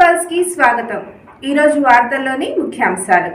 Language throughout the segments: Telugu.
పల్స్కి స్వాగతం. ఈరోజు వార్తల్లోని ముఖ్యాంశాలు.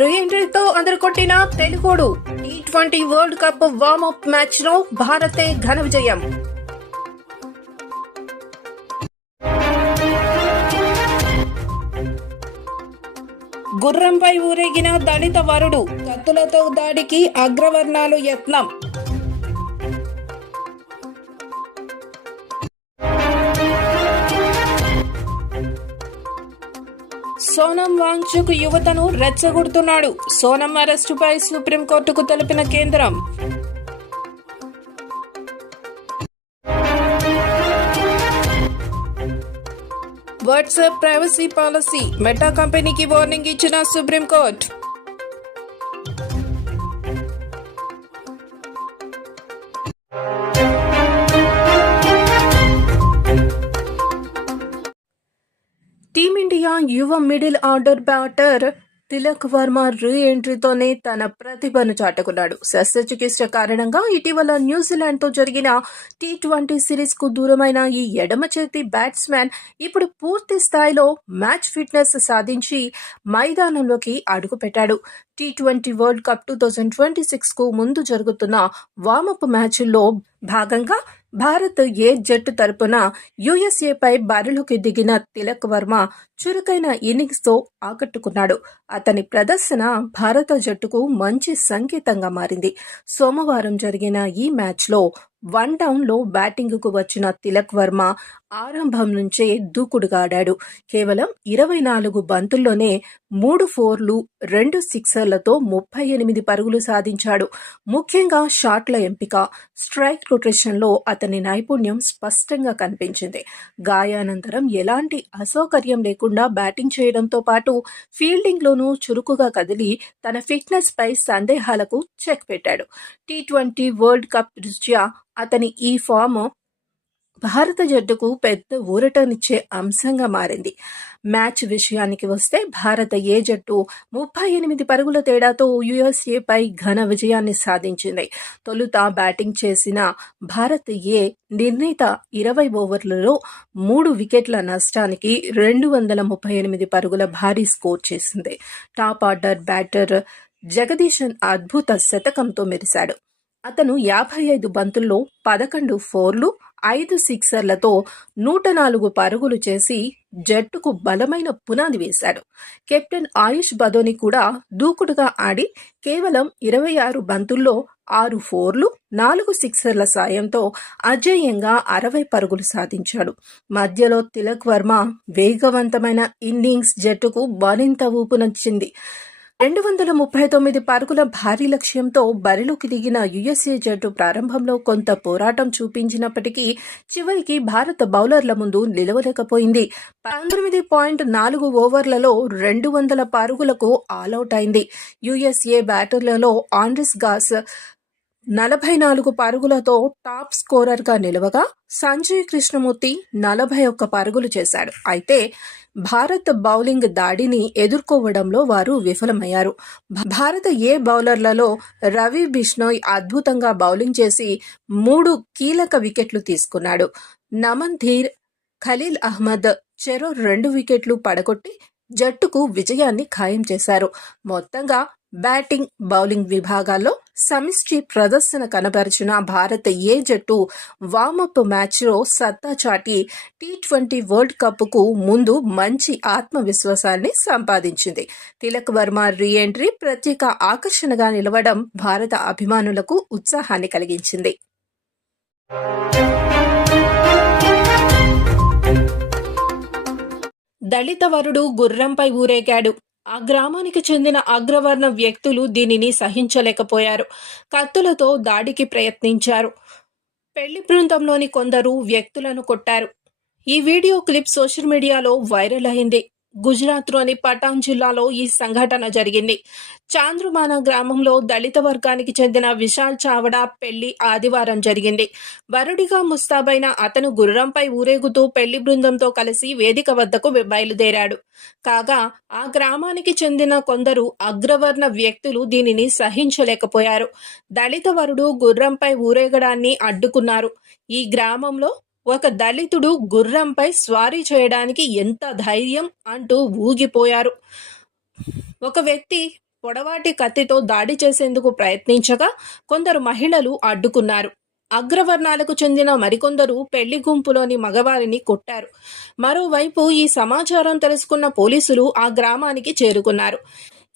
రోయింగితో అందరు కొట్టిన తెలుగుడు T twenty world cup warmup మ్యాచ్లో భారతే ఘన విజయం. గుర్రంపై ఊరేగిన దళిత వరుడు కత్తులతో దాడికి అగ్రవర్ణాలు యత్నం. సోనం వాంగ్చుక్ యువతను రెచ్చగొడుతున్నాడు. సోనం అరెస్టుపై సుప్రీంకోర్టుకు తెలిపిన కేంద్రం. WhatsApp privacy policy. మెటా కంపెనీకి వార్నింగ్ ఇచ్చిన సుప్రీంకోర్టు. యువ middle order batter Tilak Varma రీ ఎంట్రీతోనే తన ప్రతిభను చాటుకున్నాడు. శస్త్రచికిత్స కారణంగా ఇటీవల న్యూజిలాండ్తో జరిగిన టీ ట్వంటీ సిరీస్కు దూరమైన ఈ ఎడమ చేతి బ్యాట్స్మెన్ ఇప్పుడు పూర్తి స్థాయిలో మ్యాచ్ ఫిట్నెస్ సాధించి మైదానంలోకి అడుగుపెట్టాడు. T twenty world cup two thousand twenty సిక్స్కు ముందు జరుగుతున్న వామప్ మ్యాచ్ల్లో భాగంగా భారత్ ఏ జట్టు తరపున యుఎస్ఏపై బరిలోకి దిగిన తిలక్ వర్మ చురుకైన ఇన్నింగ్స్తో ఆకట్టుకున్నాడు. అతని ప్రదర్శన భారత జట్టుకు మంచి సంకేతంగా మారింది. సోమవారం జరిగిన ఈ మ్యాచ్లో వన్ డౌన్లో బ్యాటింగ్కు వచ్చిన తిలక్ వర్మ ఆరంభం నుంచే దూకుడుగా ఆడాడు కేవలం ఇరవై నాలుగు బంతుల్లోనే మూడు ఫోర్లు రెండు సిక్సర్లతో ముప్పై ఎనిమిది పరుగులు సాధించాడు. ముఖ్యంగా షాట్ల ఎంపిక స్ట్రైక్ రొటేషన్లో అతని నైపుణ్యం స్పష్టంగా కనిపించింది. గాయానంతరం ఎలాంటి అసౌకర్యం లేకుండా బ్యాటింగ్ చేయడంతో పాటు ఫీల్డింగ్లోనూ చురుకుగా కదిలి తన ఫిట్నెస్ పై సందేహాలకు చెక్ పెట్టాడు. టీ ట్వంటీ వరల్డ్ కప్ దృష్ట్యా అతని ఈ ఫామ్ భారత జట్టుకు పెద్ద ఊరటనిచ్చే అంశంగా మారింది. మ్యాచ్ విషయానికి వస్తే భారత ఏ జట్టు ముప్పై ఎనిమిది పరుగుల తేడాతో యుఎస్ఏపై ఘన విజయాన్ని సాధించింది. తొలుత బ్యాటింగ్ చేసిన భారత్ ఏ నిర్ణీత ఇరవై ఓవర్లలో మూడు వికెట్ల నష్టానికి రెండు వందల ముప్పై ఎనిమిది పరుగుల భారీ స్కోర్ చేసింది. టాప్ ఆర్డర్ బ్యాటర్ జగదీశన్ అద్భుత శతకంతో మెరిశాడు. అతను యాభై ఐదు బంతుల్లో పదకొండు ఫోర్లు ఐదు సిక్సర్లతో నూట నాలుగు పరుగులు చేసి జట్టుకు బలమైన పునాది వేశాడు. కెప్టెన్ ఆయుష్ బదోని కూడా దూకుడుగా ఆడి కేవలం ఇరవై ఆరు బంతుల్లో ఆరు ఫోర్లు నాలుగు సిక్సర్ల సాయంతో అజేయంగా అరవై పరుగులు సాధించాడు. మధ్యలో తిలక్ వర్మ వేగవంతమైన ఇన్నింగ్స్ జట్టుకు మరింత ఊపునొచ్చింది రెండు వందల ముప్పై తొమ్మిది పరుగుల భారీ లక్ష్యంతో బరిలోకి దిగిన యుఎస్ఏ జట్టు ప్రారంభంలో కొంత పోరాటం చూపించినప్పటికీ చివరికి భారత బౌలర్ల ముందు నిలవలేకపోయింది. పంతొమ్మిది పాయింట్ నాలుగు ఓవర్లలో రెండు వందల పరుగులకు ఆలౌట్ అయింది. యుఎస్ఏ బ్యాటర్లలో ఆండ్రిస్ గాస్ నలభై నాలుగు పరుగులతో టాప్ స్కోరర్గా నిలవగా సంజయ్ కృష్ణమూర్తి నలభై ఒక్క పరుగులు చేశాడు. అయితే భారత్ బౌలింగ్ దాడిని ఎదుర్కోవడంలో వారు విఫలమయ్యారు. భారత ఏ బౌలర్లలో రవి బిష్ణోయ్ అద్భుతంగా బౌలింగ్ చేసి మూడు కీలక వికెట్లు తీసుకున్నాడు. నమన్ ధీర్ ఖలీల్ అహ్మద్ చెరో రెండు వికెట్లు పడగొట్టి జట్టుకు విజయాన్ని ఖాయం చేశారు. మొత్తంగా బ్యాటింగ్ బౌలింగ్ విభాగాల్లో సమిష్టి ప్రదర్శన కనబరిచిన భారత ఏ జట్టు వామప్ మ్యాచ్లో సత్తా చాటి టీ ట్వంటీ వరల్డ్ కప్కు ముందు మంచి ఆత్మవిశ్వాసాన్ని సంపాదించింది. తిలక్ వర్మ రీ ఎంట్రీ ప్రత్యేక ఆకర్షణగా నిలవడం భారత అభిమానులకు ఉత్సాహాన్ని కలిగించింది. దళిత వరుడు గుర్రంపై ఊరేగాడు. ఆ గ్రామానికి చెందిన అగ్రవర్ణ వ్యక్తులు దీనిని సహించలేకపోయారు. కత్తులతో దాడికి ప్రయత్నించారు. పెళ్ళి బృందంలోని కొందరు వ్యక్తులను కొట్టారు. ఈ వీడియో క్లిప్ సోషల్ మీడియాలో వైరల్ అయింది. గుజరాత్లోని పటాన్ జిల్లాలో ఈ సంఘటన జరిగింది. చాంద్రుమాన గ్రామంలో దళిత వర్గానికి చెందిన విశాల్ చావడా పెళ్ళి ఆదివారం జరిగింది. వరుడిగా ముస్తాబైన అతను గుర్రంపై ఊరేగుతూ పెళ్ళి బృందంతో కలిసి వేదిక వద్దకు బయలుదేరాడు. కాగా ఆ గ్రామానికి చెందిన కొందరు అగ్రవర్ణ వ్యక్తులు దీనిని సహించలేకపోయారు. దళిత వరుడు గుర్రంపై ఊరేగడాన్ని అడ్డుకున్నారు. ఈ గ్రామంలో ఒక దళితుడు గుర్రంపై స్వారీ చేయడానికి ఎంత ధైర్యం అంటూ ఊగిపోయారు. ఒక వ్యక్తి పొడవాటి కత్తితో దాడి చేసేందుకు ప్రయత్నించగా కొందరు మహిళలు అడ్డుకున్నారు. అగ్రవర్ణాలకు చెందిన మరికొందరు పెళ్ళి గుంపులోని మగవారిని కొట్టారు. మరోవైపు ఈ సమాచారం తెలుసుకున్న పోలీసులు ఆ గ్రామానికి చేరుకున్నారు.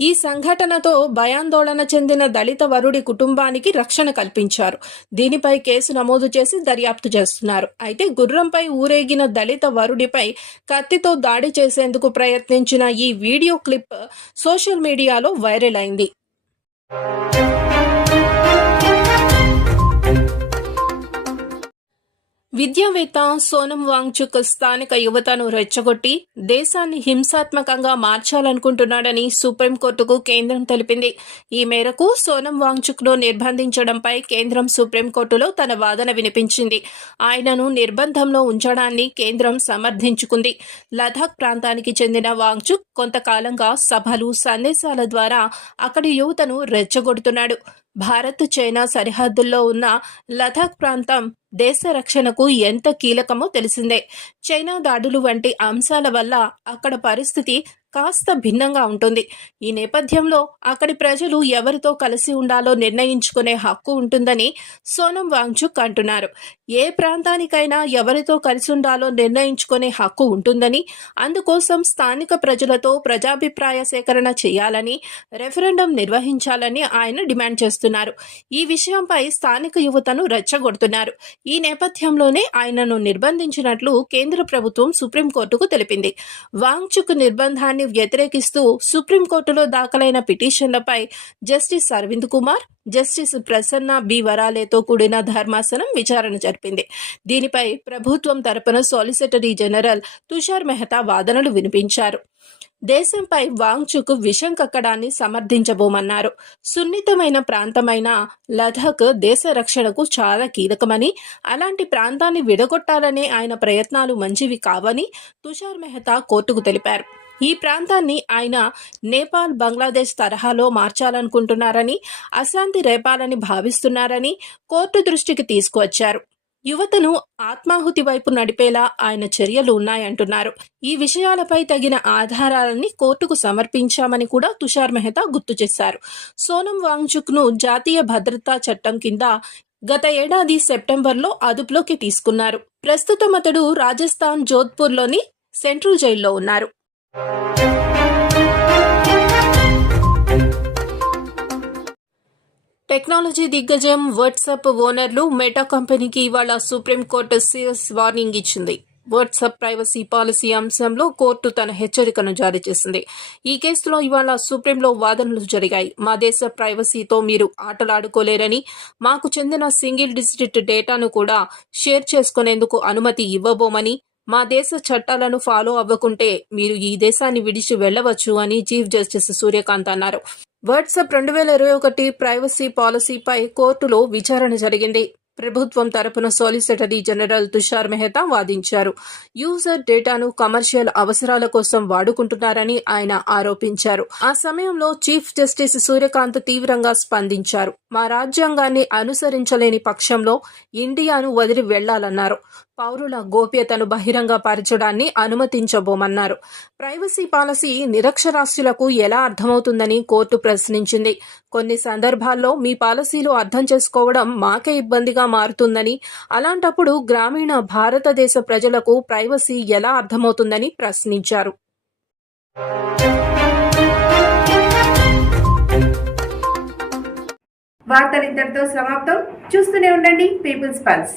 ఈ సంఘటనతో భయాందోళన చెందిన దళిత వరుడి కుటుంబానికి రక్షణ కల్పించారు. దీనిపై కేసు నమోదు చేసి దర్యాప్తు చేస్తున్నారు. అయితే గుర్రంపై ఊరేగిన దళిత వరుడిపై కత్తితో దాడి చేసేందుకు ప్రయత్నించిన ఈ వీడియో క్లిప్ సోషల్ మీడియాలో వైరల్ అయింది. విద్యావేత్త సోనం వాంగ్చుక్ స్థానిక యువతను రెచ్చగొట్టి దేశాన్ని హింసాత్మకంగా మార్చాలనుకుంటున్నాడని సుప్రీంకోర్టుకు కేంద్రం తెలిపింది. ఈ మేరకు సోనం వాంగ్చుక్ను నిర్బంధించడంపై కేంద్రం సుప్రీంకోర్టులో తన వాదన వినిపించింది. ఆయనను నిర్బంధంలో ఉంచడాన్ని కేంద్రం సమర్థించుకుంది. లదాఖ్ ప్రాంతానికి చెందిన వాంగ్చుక్ కొంతకాలంగా సభలు సందేశాల ద్వారా అక్కడి యువతను రెచ్చగొడుతున్నాడు. భారత్ చైనా సరిహద్దుల్లో ఉన్న లదాఖ్ ప్రాంతం దేశ రక్షణకు ఎంత కీలకమో తెలిసిందే. చైనా దాడులు వంటి అంశాల వల్ల అక్కడ పరిస్థితి కాస్త భిన్నంగా ఉంటుంది. ఈ నేపథ్యంలో అక్కడి ప్రజలు ఎవరితో కలిసి ఉండాలో నిర్ణయించుకునే హక్కు ఉంటుందని సోనం వాంగ్చుక్ అంటున్నారు. ఏ ప్రాంతానికైనా ఎవరితో కలిసి ఉండాలో నిర్ణయించుకునే హక్కు ఉంటుందని అందుకోసం స్థానిక ప్రజలతో ప్రజాభిప్రాయ సేకరణ చేయాలని రెఫరెండం నిర్వహించాలని ఆయన డిమాండ్ చేస్తున్నారు. ఈ విషయంపై స్థానిక యువతను రెచ్చగొడుతున్నారు. ఈ నేపథ్యంలోనే ఆయనను నిర్బంధించినట్లు కేంద్ర ప్రభుత్వం సుప్రీంకోర్టుకు తెలిపింది. వాంగ్చుక్ నిర్బంధాన్ని వ్యతిరేకిస్తూ సుప్రీంకోర్టులో దాఖలైన పిటిషన్లపై justice Aravind Kumar justice Prasanna B. వరాలేతో కూడిన ధర్మాసనం విచారణ జరిపింది. దీనిపై ప్రభుత్వం తరపున సాలిసిటరీ జనరల్ తుషార్ మెహతా వాదనలు వినిపించారు. దేశంపై వాంగ్చుకు విషం కక్కడాన్ని సమర్థించబోమన్నారు. సున్నితమైన ప్రాంతమైన లదాఖ్ దేశ రక్షణకు చాలా కీలకమని అలాంటి ప్రాంతాన్ని విడగొట్టాలనే ఆయన ప్రయత్నాలు మంచివి కావని తుషార్ మెహతా కోర్టుకు తెలిపారు. ఈ ప్రాంతాన్ని ఆయన నేపాల్ బంగ్లాదేశ్ తరహాలో మార్చాలనుకుంటున్నారని అశాంతి రేపాలని భావిస్తున్నారని కోర్టు దృష్టికి తీసుకువచ్చారు. యువతను ఆత్మాహుతి వైపు నడిపేలా ఆయన చర్యలు ఉన్నాయంటున్నారు. ఈ విషయాలపై తగిన ఆధారాలని కోర్టుకు సమర్పించామని కూడా తుషార్ మెహతా గుర్తు చేశారు. సోనం వాంగ్చుక్ను జాతీయ భద్రతా చట్టం కింద గత ఏడాది సెప్టెంబర్లో అదుపులోకి తీసుకున్నారు. ప్రస్తుతం అతడు రాజస్థాన్ జోధ్పూర్లోని సెంట్రల్ జైల్లో ఉన్నారు. టెక్నాలజీ దిగ్గజం వాట్సాప్ ఓనర్లు మెటా కంపెనీకి ఇవాళ సుప్రీంకోర్టు సీరియస్ వార్నింగ్ ఇచ్చింది. వాట్సాప్ ప్రైవసీ పాలసీ అంశంలో కోర్టు తన హెచ్చరికను జారీ చేసింది. ఈ కేసులో ఇవాళ సుప్రీంలో వాదనలు జరిగాయి. మా దేశ ప్రైవసీతో మీరు ఆటలాడుకోలేరని మాకు చెందిన సింగిల్ డిజిట్ డేటాను కూడా షేర్ చేసుకునేందుకు అనుమతి ఇవ్వబోమని మా దేశ చట్టాలను ఫాలో అవ్వకుంటే మీరు ఈ దేశాన్ని విడిచి వెళ్ళవచ్చు అని చీఫ్ జస్టిస్ సూర్యకాంత్ అన్నారు. వాట్సాప్ రెండు వేల ఇరవై ఒకటి ప్రైవసీ పాలసీపై కోర్టులో విచారణ జరిగింది. ప్రభుత్వం తరపున సాలిసిటరీ జనరల్ తుషార్ మెహతా వాదించారు. యూజర్ డేటాను కమర్షియల్ అవసరాల కోసం వాడుకుంటున్నారని ఆయన ఆరోపించారు. ఆ సమయంలో చీఫ్ జస్టిస్ సూర్యకాంత్ తీవ్రంగా స్పందించారు. మా రాజ్యాంగాన్ని అనుసరించలేని పక్షంలో ఇండియాను వదిలి వెళ్ళాలన్నారు. పౌరుల గోప్యతను బహిరంగ పరచడాన్ని అనుమతించబోమన్నారు. ప్రైవసీ పాలసీ నిరక్షరాస్యులకు ఎలా అర్థమవుతుందని కోర్టు ప్రశ్నించింది. కొన్ని సందర్భాల్లో మీ పాలసీలు అర్థం చేసుకోవడం మాకే ఇబ్బందిగా మారుతుందని అలాంటప్పుడు గ్రామీణ భారతదేశ ప్రజలకు ప్రైవసీ ఎలా అర్థమవుతుందని ప్రశ్నించారు. వార్తలు ఇంతటితో సమాప్తం. చూస్తూనే ఉండండి. People's pulse.